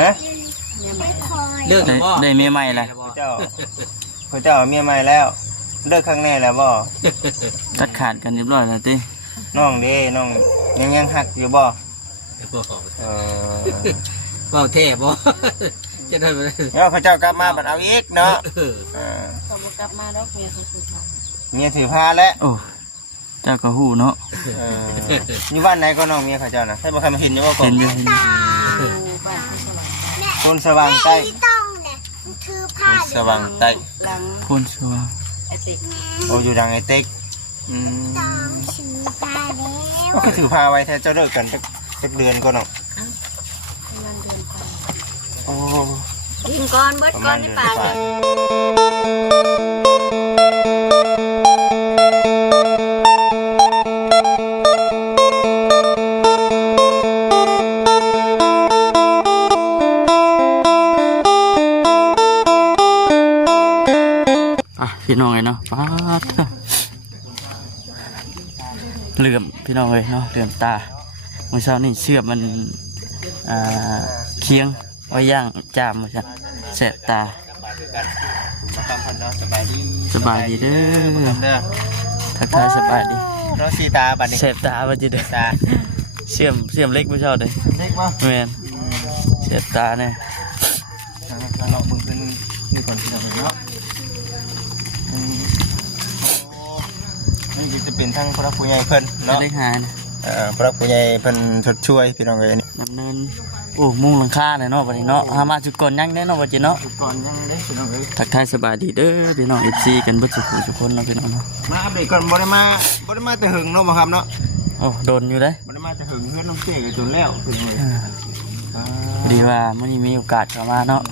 ฮะ เลิกได้เมียใหม่แล้ว เจ้าเมียใหม่แล้วเลิกครั้งแน่แล้วบ่ ตัดขาดกันเรียบร้อยแล้วติ น้องเด้น้องยังหักอยู่บ่เบาแท้บ่จะได้บ่ แล้วเขาเจ้ากลับมาบัดเอาอีกเนาะเขาบ่กลับมาดอกเมียเขาคือเขา เมียถือผ้าแล้ว โอ้เจ้าก็ฮู้เนาะ อยู่บ้านไหนก็น้องเมียเขาเจ้านะใช่บ่เคยมาเห็นอยู่บ่ก่อน เห็นอยู่ บ้านที่สว่าง คนสว่างใต้คนสว่างใต้ หลัง คนสว่าง ไอติก โอ้อยู่ดังไอ้เต็กก็คือถือผ้าไว้แท้เจ้าเลิกกันสักเดือนก็เนาะ มันเดินไป โอ้ กินก้อนเบิดก้อนในป่าเลย พี่น้องเลยเนาะป๊าดเหลื่อมพี่น้องเลยเนาะเหลื่อมตาเมื่อเช้านี่เชือกมันเคียงไว้ย่างจามมาจ้ะแสบตาสบายดีเด้อทักทายสบายดี น้องสีตาบัดนี้ แสบตาบัดนี้เด้อ ตา เชื่อมเล็กเมื่อเช้าเลย เล็กบ่ แมนแสบตาเนี่ย เราเบิ่งขึ้นนี่ก่อนที่เราเนาะนี่จะเป็นทั้งพระผู้ใหญ่เพิ่นเนาะ เล็กหายนะ พระผู้ใหญ่เพิ่นชดช่วยพี่น้องเอ้ย ดำเนินโอ้มุงหลังคาเลยเนาะบัดนี้เนาะหามาจุดก่อนยังได้เนาะบัดนี้เนาะ ก่อนยังเด้พี่น้องเอ้ย ทักทายสบายดีเด้อพี่น้อง FC กันเบิดทุกคนเนาะพี่น้องเนาะ มาอัปเดตก่อนบ่ได้มาแต่หึงเนาะบ่ครับเนาะ โอ้โดนอยู่ได้ บ่ได้มาแต่หึงเพื่อนน้องเจ๊ก็จนแล้วพี่น้องเอ้ย ดีว่ามื้อนี้มีโอกาสเข้ามาเนาะ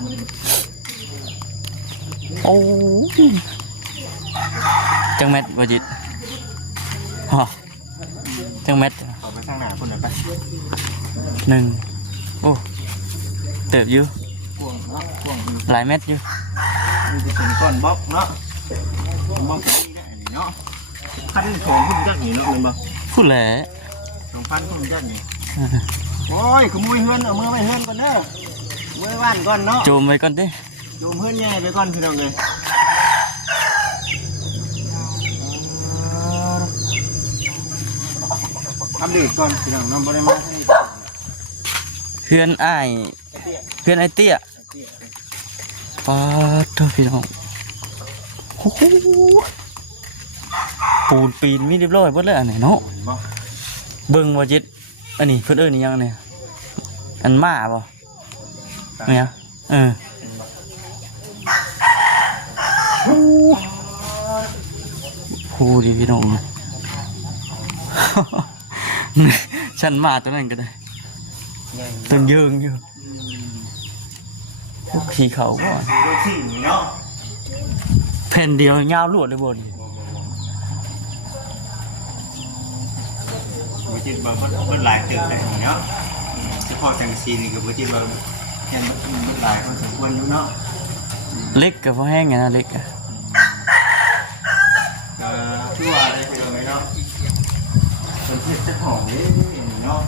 โอ้จังแมทบ่จิตฮะจังแมท เอาไปข้างหน้าพุ่นน่ะไป หนึ่งโอ้เติบอยู่ กวงเนาะกวง หลายเม็ดอยู่ นี่จะเป็นก้อนบล็อกเนาะบล็อกนี่ได้นี่เนาะพันของพุ่นจักนี่เนาะแม่นบ่ พูดแหละ 2,000พุ่นจักนี่โอ้ยขโมยเฮือนเอามือไปเฮือนก่อนเด้อมือบ้านก่อนเนาะ โจมไว้ก่อนดิ ดูเพื่อนใหญ่ไปก่อนพี่น้องเลยทำเด็กก่อนพี่น้องน้องบริมาให้ เพื่อนอ้ายเพื่อนไอ้เตี้ยปาดเถอะพี่น้องโอ้โหปูนปีนมีเรียบร้อยหมดเลยอันไหนเนาะเบิ่งว่าจิตอันนี้เพิ่นเอิ้นอีหยังเนี่ยอันมาบ่เนี่ยพูดีพี่น้อง ฉันมาตัวนั้นก็ได้ต้นยืงอยู่พวกขี่เขาก็ ดูสิ่งเนาะ แผ่นเดียวยาวลวดเลยบน บุจิตมาเพิ่นหลายตึกเลยเนาะเฉพาะจังซีนี่ก็บุจิตมาเห็นมันหลายคนสมควรอยู่เนาะ เล็กกับพวกแห้งไงนะเล็กอะ ทั่วเลยพี่น้องเนาะเป็นเห็ดจะหอมเลยเนาะ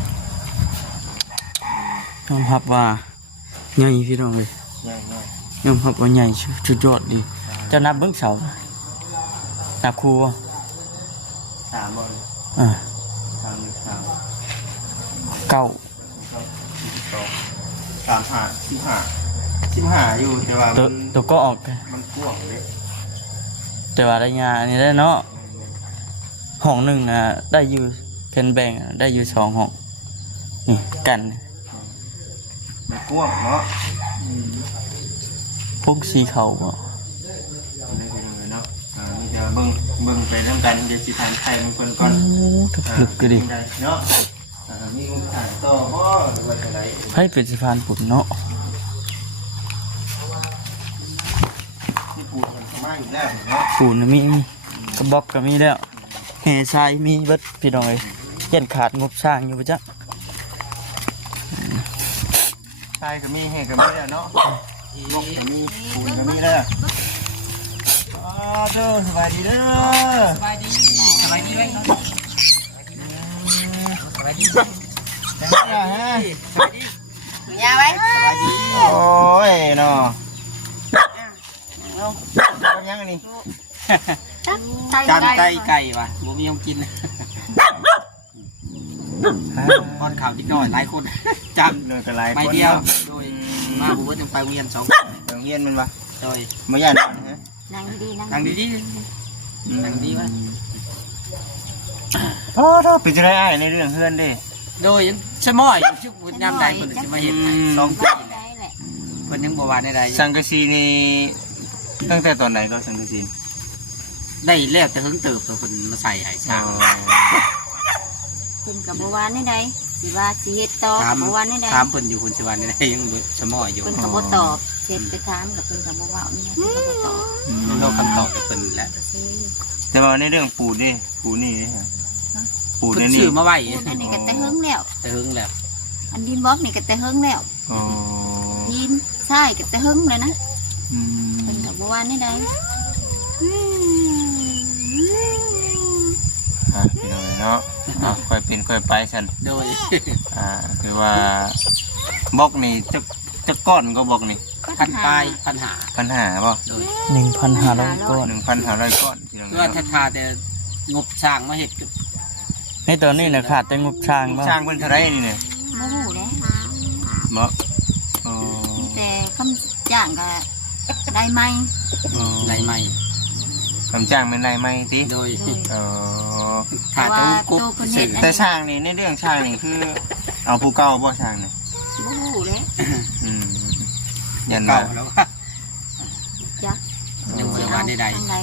ยอมรับว่าใหญ่พี่น้องเลย ใหญ่ ยอมรับว่าใหญ่ชุดยอดดีเจะนับเบื้องเสานับครูบ่ ๆ3บอล อ่า 3 เก้า 15อยู่แต่ว่า ตัวก็ออก มันกว้างเลย แต่ว่าได้งานนี่ได้เนาะห้องหนึ่งนะได้อยู่เพนแบงได้อยู่2 ห้องนี่กัน มันกว้างเนาะ พวกสีเขาบ่ เนาะมีแต่เบิ่งไปนำกันเดี๋ยวสิทานไทยมันคนก่อน ลึกก็ดี เนาะมีฐานต่อบ่หรือว่าจะได้ ให้เป็นสะพานปุ่นเนาะ ที่ปูมันเข้ามาอยู่แล้วเนาะ ปูนมีกระบอกก็มีแล้วแห่ทรายมีเบิดพี่น้องเอ้ยเย็นขาดงบสร้างอยู่ปะจ๊ะ ทรายก็มีแห่ก็มีแล้วเนาะบกก็มีปูนก็มีแล้วเด้อสบายดีเด้อ สบายดีไว้เนาะสบายดี จังไงฮะ สบายดี ย นี่ จานไก่ว่ะบ่มีของกินป้อนข่าวนิดหน่อยหลายคนจ เรื่องกันหลาย ำไม่ คน เดียว เนาะ โดยมาบุญยังไปเวียน2 โรงเรียนมันวะ โดย มาย่านฮะ นั่งดีนั่ง นั่งดีๆนั่งดีวะ โอ้ถ้าเป็นจะได้อ้ายในเรื่องเฮือนเด้ โดยชะม้อยชุบบุญยามใดเพิ่นสิมาเฮ็ดให้2 ปี ได้แหละ เพิ่นยังบ่ว่าใด สังกะสีนี่ตั้งแต่ตอนไหนก็สังกะสี ได้แล้วแต่เฮิงเติบเพิ่นมาใส่ให้ช่าง คุณกับบัววานนี่ใดสิว่าสิเฮ็ดต่อกับบัววานนี่ใด ถามเพิ่นอยู่คนสิว่าใดยังชะม้อยอยู่ คุณกับบัวตอบเสร็จไปถามกับคุณกับบัววาวนี่คุณกับบัวตอบ โลกคำตอบเพิ่นแล้ว แต่ว่าในเรื่องปูนี่ปูนี่เด้ฮะปู เพิ่ ใน น นี่ ซื้อมาไว้ พูดอันนี้ก็แต่เฮิงแล้ว แต่เฮิงแล้ว อันดินบล็อกนี่ก็แต่เฮิงแล้ว อ๋อ ดินทรายก็แต่เฮิงเลยนะ อืม คุณกับบัววานนี่ใด พี่น้องเนาะค่อยเป็นค่อยไปฉัน โดย คือว่าบล็อกนี่จะก้อนก็บล็อกนี่ พันปลายปัญหา ปัญหาป่ะ โดย 1,500 ก้อน1,500 ก้อนพี่น้อง เพื่อถ้าขาแต่งบสร้างมาเฮ็ด ในตอนนี้นะขาดแต่งบช่างบ่ช่างเพิ่นเท่าไรนี่เนี่ย โอ้โหเลย บ่อ๋อ มีแต่คำจ้างก็ได้ไหม ไหลใหม่ คำจ้างเป็นไรไหมติ โดย เออ ขาดแต่วงกบสื่อ แต่ช่างนี่ในเรื่องช่างนี่คือ เอาผู้เก่าบ่ช่างนี่ โอ้โหเลย อืมยัน เก่า ว่า แล้วว่า จัก ยังบ่ว่าใด ทางใด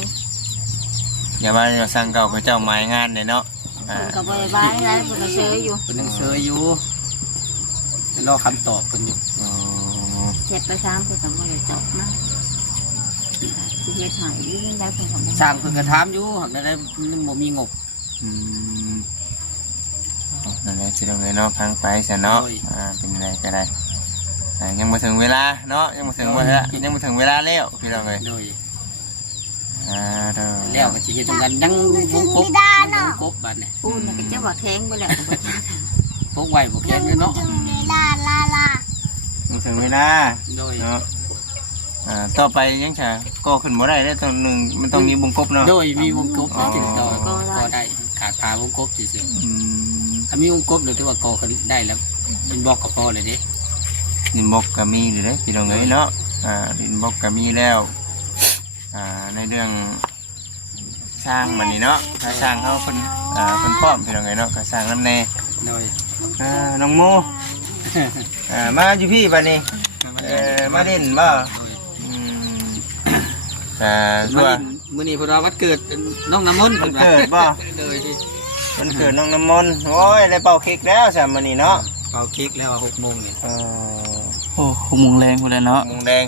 อย่าว่าเราสั่งเก่าพระเจ้าหมายงานเนี่ยเนาะ คุณกับบริบาลอะไรคุณก็เชยอยู่ ๆเพิ่นยังเซยอยู่รอคำตอบเพิ่นอยู่ อ๋อ เฮ็ดไปซ้ำคุณกับบริจบนะสิเฮ็ดหายยิ่งได้คุณกับ สร้างเพิ่นก็ถามอยู่หักได้มันบ่มีงบ อืมนั่นแหละสิเราเลยเนาะพังไปซะเนาะเป็นไรก็ได้ยังมาถึงเวลาเนาะยังมาถึงเวลาแล้วพี่น้องเอ้ย โดย เด้อ แล้วก็สิเฮ็ดจังกันยังวงกบบัดนี้ ปูนก็จะว่าแข็งไปแล้ว พกไว้บ่แข็งเนาะ ยังถึงเวลา โดย เนาะต่อไปยังจะก็ขึ้นบ่ได้แล้วตอนหนึ่งมันต้องมีวงกบเนาะ โดยมีวงกบถึงต่อก็ได้ขาดทาวงกบซื่อ อืม ๆถ้ามีวงกบหรือที่ว่าก่อขึ้นได้แล้วเป็นบอกกับพ่อเลยเด้ ดินบกก็มีอยู่เลยพี่น้องเอ้ยเนาะดินบกก็มีแล้วในเรื่องสร้างมันนี่เนาะถ้าสร้างเขาคนพร้อมพี่น้องเอ้ยเนาะก็สร้างน้ำแน่ โดย น้องโมมาอยู่พี่บัดนี้มาเล่นบ่มื้อนี้เพนว่าวันเกิดน้องน้ำมนต์ มันเกิดบ่ โดย มันเกิดน้องน้ำมนต์โอ้ยได้เป่าเค้กแล้วสามมื้อนี้เนาะ เป่าเค้กแล้ว6 โมงนี่ โอ้หมุงแรงพุ่นแล้วเนาะหมุงแดง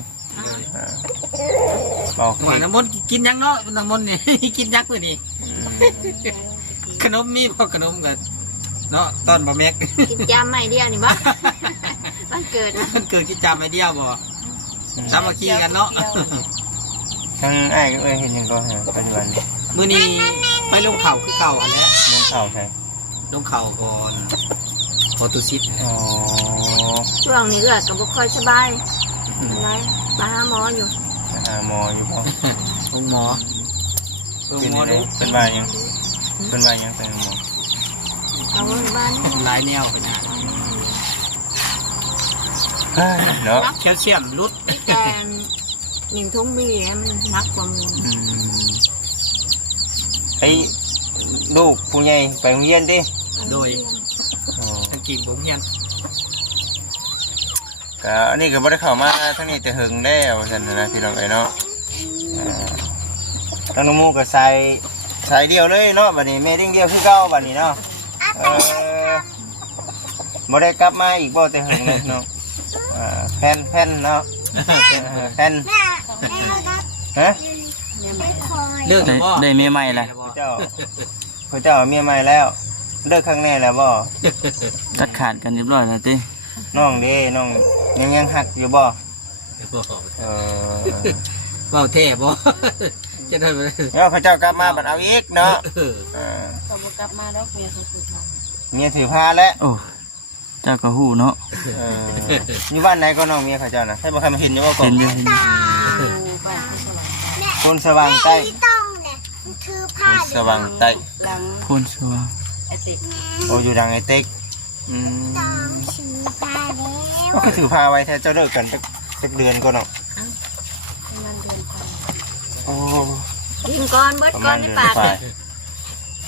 เป่า ว่า เค้ก น้ำมนต์กินยังเนาะน้ำมนต์นี่ กินยักษ์มื้อนี้ขนมมีบ่ขนมก็เนาะตอนบ่แม็ก กินจามไม่เดียวนี่บ่วันเกิด มันเกิดกินจามไอเดียวบ่สามัคคีกันเนาะ ทั้งไอ้ก็เห็นยังก็หาปัจจุบันนี้ มื้อนี้ไปลงเขาคือเก่าอันแล้ว ลงเข่าใช่ ลงเขาก่อนโฟตุซิต อ๋อ ช่วงนี้เอื้อก็บ่ค่อยสบายอะไรไปหาหมออยู่ หาหมออยู่ป่ะ ลงหมอลง เป็น หมอ ยังไง ดู เป็นว่ายังเป็นว่ายังเป็นหมอ เอาไว้บ้าน หลายแนวนะ เนาะ แคลเซียมลด แต่1 ถุงมีมันนักกว่ามึง ไอ้ลูกผู้ใหญ่ไปโรงเรียนดิ โดยทั้งกิ่งบ่เฮียน ก็อันนี้ก็บ่ได้เข้ามาทั้งนี้แต่หึงแล้วซั่นนะพี่น้องเอ้ยเนาะทั้งน้องมูก็ใส่เดียวเลยเนาะบัดนี้แม่เด้งเดียวคือเก่าบัดนี้เนาะบ่ได้กลับมาอีกบ่แต่หึงเลยเนาะแผ่นเนาะแผ่นฮะ เลิกบ่ ได้เมียใหม่แล้วพระเจ้าเมียใหม่แล้วเลิกครั้งแน่แล้วบ่ ตัดขาดกันเรียบร้อยแล้วติ น้องเด้น้องยังหักอยู่บ่ เว้าแท้บ่จะได้บ่ แล้วพระเจ้ากลับมาบัดเอาอีกเนาะ ก็บ่กลับมาดอกเมียของผู้ชาย เมียถือผ้าแล้ว โอ้เจ้าก็ฮู้เนาะ อยู่บ้านไหนก็น้องเมียเขาเจ้านะให้บ่เคยมาเห็นอยู่บ่ก่อ เห็ น นอยู่เห็นอยู่ บ้านผู้ชาย โอ้ คนสว่างใต้ ต้องเนี่ยคือ ค ผ้าน สว่างใต้ หลัง คนสว่าง ไอติก โอ้อยู่ดังไอ้เต็กอืม ต้องซื้อผ้าแล้ว ก็คือถือพาไว้แท้เจ้าเลิกกันสักเดือนก็เนาะ ประมาณเดือนไป โอ้ กินก่อนเบิด ประ ก่อ มาน ณ ใน เดือน ปาก ไป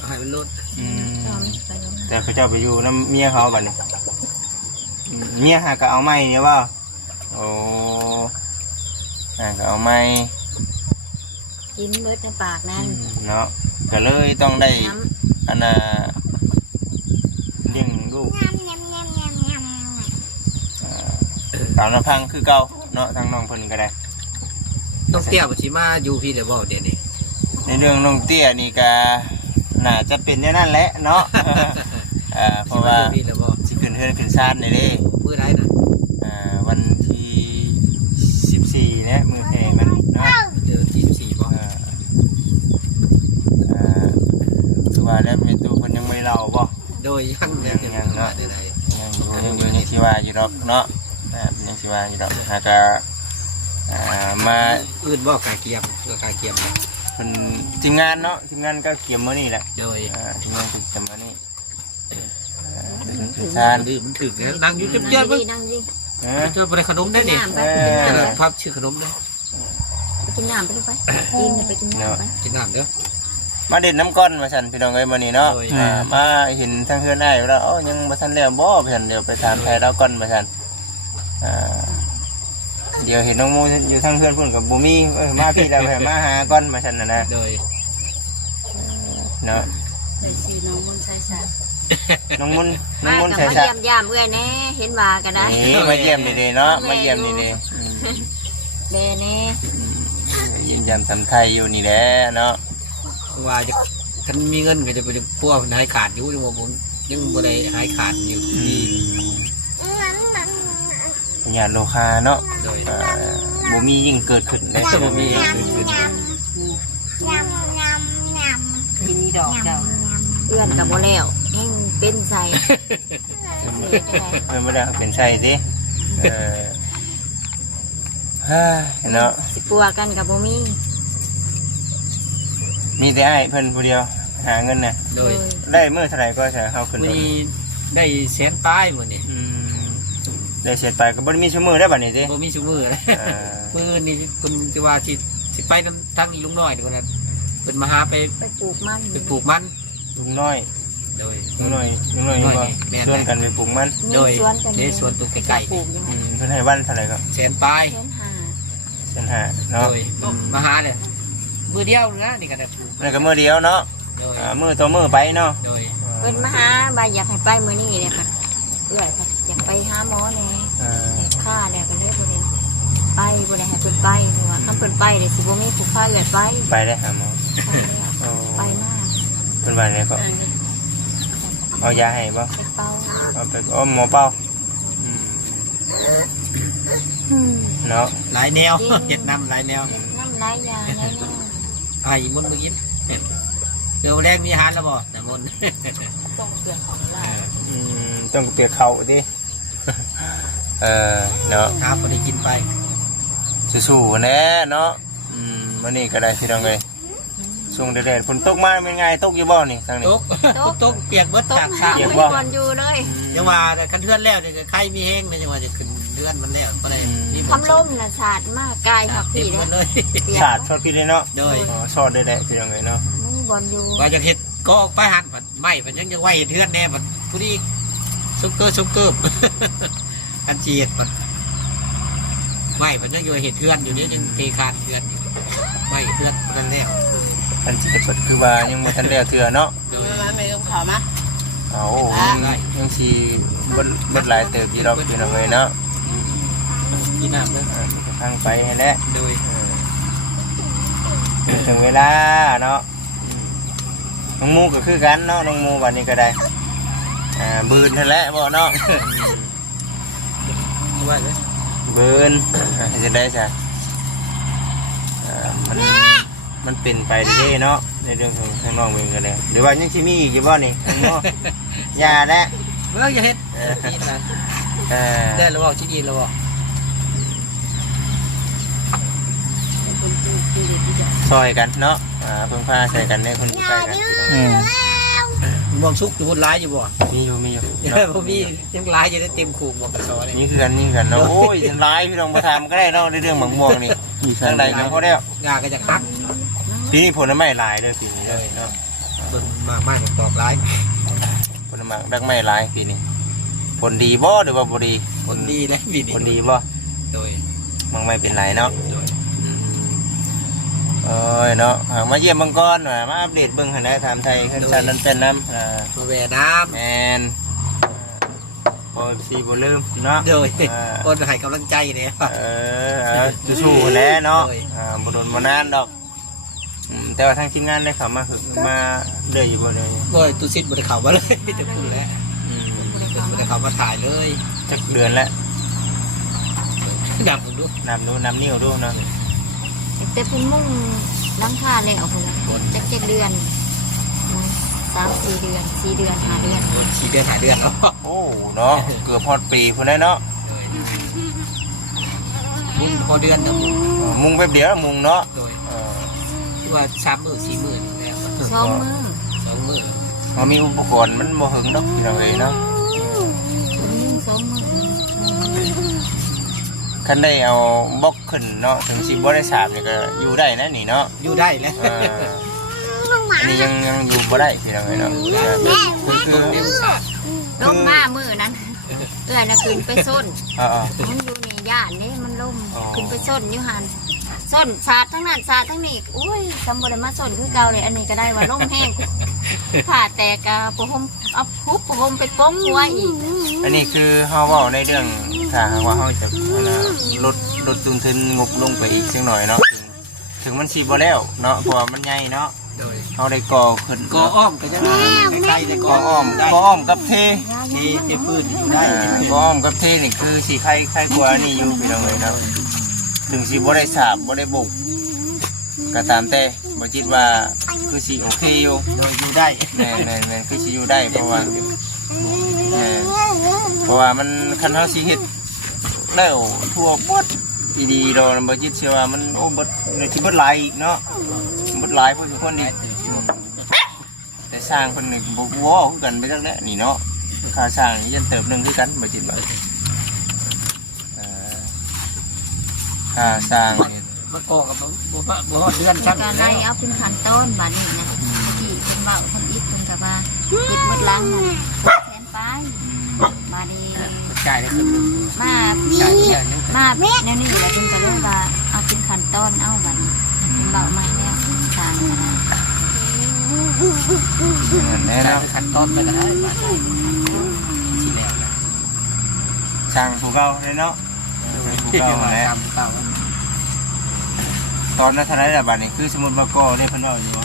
ให้มันลด อืม จอมไปแล้วนะ แต่เขาเจ้าไปอยู่น้ำเมียเขาบัดนี้เมียหาก็เอาไม้เนี่ยว่าโอ้หาก็เอาไม้ กินเบิดในปากนั่น เนาะก็เลยต้องได้ น้ อันน่ะเลี้ยงลูก ยำยำยำยำยำ ตามลำพังคือเก่าเนาะทางน้องเพิ่นก็ได้ ต้องเตี้ยบ่สิมาอยู่พี่ได้บ่เดี๋ยวนี้ ในเรื่องน้องเตี้ยนี่ก็น่าจะเป็นอย่างนั้นแหละเนาะ เพ สิ ราะ มา ว่า อยู่พี่ได้บ่ สิขึ้นเฮือนขึ้นศาลนี่เด้ มื้อใดน่ะ วันที่14เนี่ยมื้อแห่มันเนาะ เดือนที่14บ่ คือว่าแล้วแม่ตู้เพิ่นยังไม่เล่าบ่ โดยยังเลย ยังเนาะ ได้ ยังสิว่าอยู่ดอกเนาะยังสิว่าอยู่ดอกหากมา อื่นบ่กาเกียมเพื่อกาเกียมนะ เพิ่นทีมงานเนาะทีมงานก็เกี่ยมมื้อนี้แหละ โดย ทีมงานก็เกี่ยมมื้อนี้ขึ้น มั ศาล นดื้อมันถึกแล้วนั่งอยู่ ำ เจ็บ นั่ เจ็บ ง เบิ่ง ดีนั่งดี เจอบ่ได้ขนมได้นี่ น้ำไปกิน กระ น้ำ ดา ไป ษภาพชื่อขนมเด้อ ไปกินน้ำไปไปกินไปกินน้ำไป กินน้ำเด้อ มาเด็ดน้ำก้อนมาสั่นพี่น้องเอ้ยมื้อนี้เนาะ โดย มาเห็นทางเฮือนได้แล้วยังบ่ทันแล้วบ่พี่ซั่นเดี๋ยวไปถามไทยแล้วก่อนมาสั่นเดี๋ยวเห็นน้องมูอยู่ทางเฮือนพุ่นกับบ่มีมาพี่แล้วให้มาหาก่อนมาสั่นน่ะนะ โดย เนาะ เลยสีน้องมนต์ใส่ใส่ น้องมุนน้อง มา มุน กับ ใส่ มา ซะ เยี่ยมยามเอื้อยแน่เห็นว่าก็ได้ นี่มาเยี่ยมดีๆเนาะมาเยี่ยมดี แบแน่ ๆเยี่ยมยามสำไทยอยู่นี่แหละเนาะ ว่าจะคันมีเงินก็จะไปพวกหายขาดอยู่จังว่าผมยังบ่ได้หายขาดอยู่ดี ญาติโลคาเนาะ โดย บ่มียิ่งเกิดขึ้นเลย บ่มี ยำยำยำ กินนี่ดอกเจ้าเอื้อนกับโบแล้วแห้งเป็นใส่ ไม่ได้เป็นไส้สิเฮ้ยเนาะ สิปัวกันกับโบมี มีแต่ไอ้เพิ่นผู้เดียวหาเงินน่ะ โดย ได้มื้อเท่าไหร่ก็จะเฮาขึ้น มื้อนี้ได้แสนปลายมื้อนี้ ได้เสร็จไปก็บ่ได้มีชั่วโมงได้บัดนี้สิ บ่มีซุมื้อเลย มื้อนี้เพิ่นสิว่าสิไปนำทางอีลุงน้อยนี่พุ่นน่ะเพิ่นมาหาไป ไปปลูกมัน ไปปลูกมัน ลุงน้อย โดย ลุงน้อยบ่ชวนกันไปปลูกมัน โดย สวนกัน เดี๋ยวสวนปลูกใกล้ๆ ปลูกยังไง เพิ่นให้วันเท่าไหร่ก็ แสนปลาย เส้นหา เส้นหาเนาะ โดยมาหาเลยมื้อเดียวนะนี่ก็ได้ปลูก นั่นก็มื้อเดียวเนาะ โดย มื้อต่อมื้อไปเนาะ โดย เพิ่นมาหาบาอยากให้ไปมื้อนี้เลยค่ะเอื้อยค่ะอยากไปหาหมอแน่แต่ค่าแล้วก็เลยบ่ได้ไปบ่ได้ให้เพิ่นไปเพราะว่าคันเพิ่นไปเดี๋ยวสิบ่มีผู้พาเอื้อยไป ไปได้หาหมอ ไปแล้วไปมาก เพิ่นว่าไงก็เอายาให้บ่ ไปเป้า เอาไปอ้อมหมอเป้าเนาะ หลายแนวเฮ็ดนำหลายแนว น้ำลายยาแน่ ไอ้มุนเมื่อกี้เดี๋ยวแรกมีอาหารแล้วบ่แต่มุน ต้องเปียกเข่าดิ เนาะ ครับพอได้กินไป สู้ๆแน่เนาะวันนี้ก็ได้พี่น้องเลยช่วงแดดๆฝนตกมาเป็นไงตกอยู่บ่นี่ทางนี้ ตกเปียกเบิด ๆตก จาก หา ขา ไม่ควรอยู่เลย จังว่าคันเทือนแล้วเนี่ยใครมีแห้งเนี่ยจังว่าจะขึ้นเดือนมันแล้วก็ได้มี ทำล่มน่ะสาดมากกายหัก ติ พี่ ดมัน เล เลย ย สาดชอดพี่เลยเนาะ โดย ชอดได้ๆพี่น้องเลยเนาะ มึงบอลอยู่ ว่าจะเฮ็ดก็ออกไปหันผัดไม่ผัดยังจะไหวเทือนแน่ผัดผู้นี้ซุกเกอร์ อันเจียดผัดไม่ผัดยังอยู่เห็ดเทือนอยู่นี่ยังเทคานเทือนไม่เทือนนั่นแล้ว อันที่เปิดคือว่ายังบ่ทันได้เถื่อเนาะ โดย เอายังสิบ่หลายเติบอยู่ดอกพี่น้องเลยเนาะ กินน้ำเลย ทางไปให้แหละ โดย ถึงเวลาเนาะน้องมูก็คือกันเนาะน้องมูวันนี้ก็ได้บืนนั่นแหละบ่เนาะ ว่าเลย บืนจะได้ใช่มันเป็นไปเรื่อยๆเนาะในเรื่องของทางน้องเองก็ได้หรือว่ายังสิมีอีกอยู่บ่นี่น้องมูยาแล้ว เมื่อจะเฮ็ดนี่นะได้แล้วบอกชิ้นดีแล้วบอก ซอยกันเนาะเพิ่งพาใส่กันในคนใกล้กันพี่น้อง มองชุกอยู่บนร้ายอยู่บ่ มีอยู่เนาะ ผมมียังร้ายอยู่ได้เต็มคูกบอกกระซอเลย นี่คือกันเนาะโอ้ยทำร้ายพี่น้องมาทำก็ได้เนาะในเรื่องหมักม่วงนี่ทางใดกันพอแล้ว งาก็จะคัก ปีนี้ผลไม้หลายเลยปีนี้เลยเนาะ เบิ่งมากมากตอกร้าย ผลไม้ดักไม้หลายปีนี้ผลดีบ่หรือว่าบ่ดี คนดีและวิน ผลดีบ่ โดย มันไม่เป็นไรเนาะ โดย เนาะมาเยี่ยมเบิ่งก่อนมาอัปเดตเบิ่งให้ได้ถามไทยขึ้นชั้นนั้นเป็นน้ำมาแหวน้ แมนพอซีบ่ลืมเนาะ ำโดยคนให้กำลังใจเนี่ย สู้ๆแล้วเนาะ โดย บ่โดนบ่นานดอกแต่ว่าทางทีมงานได้เข้ามามาเรื่อยอยู่บ่เลย โดยตุซิดบริเขามาเลยจะพูดแล้วบริเขามาถ่ายเลย จักเดือนแล้ว ดับผมดู นำนิ้วดูเนาะ แต่เพิ่นมุ่งหลังคาแล้วพุ่นน่ะจัก7เดือน3-4 เดือน4 เดือน5 เดือน 4 เดือนหาเดือนแล้ว โอ้เนาะเกือบพอดปีพุ่นได้เนาะ มุ้งพอเดือนแต่มุ้ง มุงแป๊บเดียวมุงเนาะ โดยที่ว่า3 มื้อ4 มื้อแล้ว 2 มื้อ 2 มื้อ มันมีอุปกรณ์มันบ่หึงดอกพี่น้องเอ้ยเนาะ 2 มื้อ คันได้เอาบล็อกขึ้นเนาะถึงสิบ่ได้สาบนี่ก็อยู่ได้นะนี่เนาะ อยู่ได้แล้ว อันนี้ยังอยู่บ่ได้พี่น้องเอ้ยเนาะคือ เต็มสาด ลงมามื้อนั้นเอื้อยน่ะขึ้นไปส้น ๆ มันอยู่ในย่านนี่มันล่ม อ๋อ ขึ้นไปส้นอยู่หันส้นสาดทั้งนั้นสาดทั้งนี้อุ้ยสำบได้มาส้นคือเก่าเลยอันนี้ก็ได้ว่าล่มแห้งผ่าแตกกะประหมเอาคุบประหมไปป้องไว้อีก อันนี้คือเฮาเว้าในเรื่องถ้าหากว่าเฮาจะลดต้นทุนงบลงไปอีกสักหน่อยเนาะถึงมันสิบ่แล้วเนาะเพราะว่ามันใหญ่เนาะ โดย เฮาได้ก่อขึ้น ก็อ้อมก็ยังใกล้ๆเลย ก่ออ้อมกับเท ที่พื้นอยู่ได้ ก่ออ้อมกับเทนี่คือสิใครกว่านี่อยู่พี่น้องเอ้ยเนาะถึงสิบ่ได้สาบบ่ได้บุกก็ตามแต่บ่คิดว่าคือสิโอเคอยู่ โดยอยู่ได้ แม่คือสิอยู่ได้เพราะว่ามันคันเฮาสิเฮ็ดแล้วทั่วหมดดีๆดอกบ่คิดเชื่อว่ามันโอ้เบิดสิเบิดหลายอีกเนาะเบิดหลายพอทุกคนอีกแต่สร้างเพิ่นนี่บ่ว้าคือกันไปจักแหละนี่เนาะค่าสร้างนี่ยันเติบนึงคือกันบ่คิดว่าค่าสร้างนี่ มาก่อกับบ่เดือน ก็ ซ้ำ ไล่เอาเป็นขั้นต้นบัดนี้นะที่เป็นเบาทั้งอีกเป็นกะว่าเฮ็ดหมดหลังน่ะแสนไปมาดี จ่ายได้ขึ้น มาแนวนี้แล้วเพิ่นก็เลยว่าเอาเป็นขั้นต้นเอาบัดนี้เป็นเบาใหม่แล้วสร้างก็ได้ แน่ จ่าย เนาะ ขั้นตอนไปก็ได้บาทสิแล้ว สร้างผู้เก่าเลยเนาะผู้เก่าแหละ เก่า ตอนนั้นเท่าไหร่ล่ะบัดนี้คือสมุดบ่ก่อได้เพิ่นเอาอยู่บ่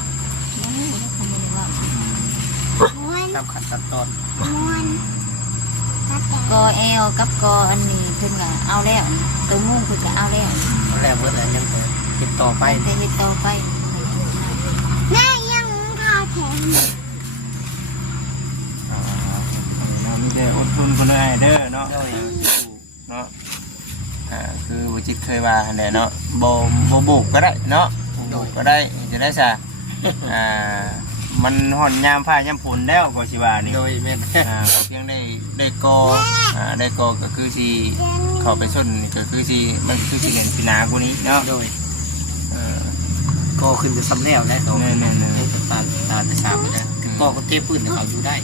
ตามขั้นตอน กอแอลกับกออันนี้เพิ่นก็เอาแล้วตัวมุ่งเพิ่นก็เอาแล้ว แรกเมื่อไหร่ยังติดต่อไป แต่เฮ็ดต่อไป แม่ยังทาแขน มีแต่อดทนคนได้เด้อเนาะเนาะคือบ่จิตเคยว่าหั่นแหละเนาะบ่บุกก็ได้เนาะบุกก็ได้จะได้ซะมันห่อนยามผ้ายามฝนแล้วก็สิว่านี่ โดยแม่น ก็เพียงได้กอได้กอก็คือสิเข้าไปส้นก็คือสิมันคือสิเห็นสิหนากูนี้เนาะ โดยก็ขึ้นจะซ้ำแล้วนะเขา แน่ๆ ตาจะสามเลยก็เทพื้นเขาอยู่ได้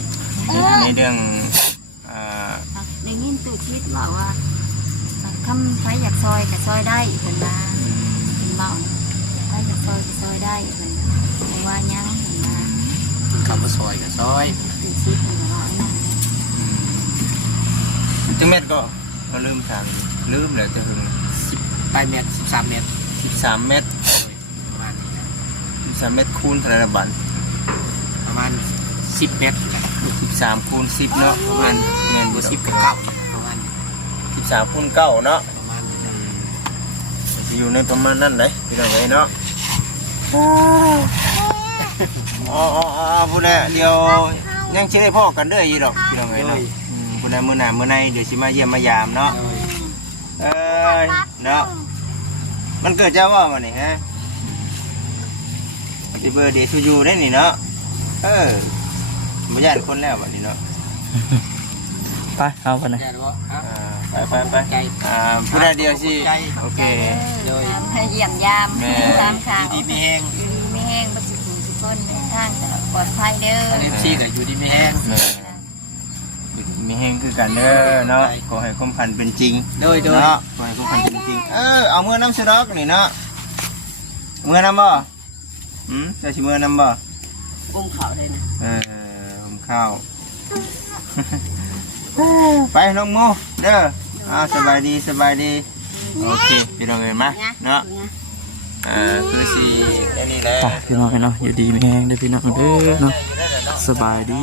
ในเรื่อง ได้ยินตู่ชิดบอกว่าคำใครอยากซอยก็ซอยได้เพิ่นว่าเพิ่นเมาใครอยากซอยก็ซอยได้เพิ่นบ่ว่าหยังเพิ่นว่า ขับมาซอยกับซอย ตู่ชิดเพิ่นว่าหยัง จังเม็ดก็ลืมถามลืมเลยจะถึง ไปเมตร13 เมตร 13 เมตร ประมาณนี้ 13 เมตรคูณเท่าไหร่ละบัด ประมาณ10 เมตร 13คูณ10เนาะประมาณแม่น บ บ่ ว สิ 10กับ9ประมาณ 13คูณ9เนาะ ประมาณนี้ สิอยู่ในประมาณนั้นเลยพี่น้องเอ้ยเนาะพูดแล้วเดี๋ยวยังสิได้พ้อกันเด้ออีดอกพี่น้องเอ้ยเนาะพูดแล้วมื้อหน้ามื้อในเดี๋ยวสิมาเยี่ยมมายามเนาะเนาะมันเกิดจากว่ามันนี่ฮะ Happy birthday to you ได้นี่เนาะบ่ญาติคนแล้วบัดนี้เนาะ ไปเอากันนะ แน่บ่ครับ ไปผู้ใดเดียวสิโอเค โดยให้เยี่ยมยาม แม่ ตามข่าว ดีมีแห้ง อยู่ดีไม่แห้งบัดสิบุสิคนในทางตลอดปลอดภัยเด้อ อันนี้ซี่ก็อยู่ดีมีแห้ง มีแห้งคือกันเด้อเนาะขอให้ความฝันเป็นจริง โดย เนาะขอให้ความฝันเป็นจริงเอามือน้ำสะดอกนี่เนาะมือน้ำบ่จะสิมือน้ำบ่ อุ้มเขาเลยนะ ผมข้าว ไปน้องโมเด้อสบายดีโอเคพี่น้องเอ้ยมาเนาะคือสิอันนี้แหละ ไปพี่น้องเนาะอยู่ดีไม่แห้งได้อพี่น้องเด้อเนาะสบายดี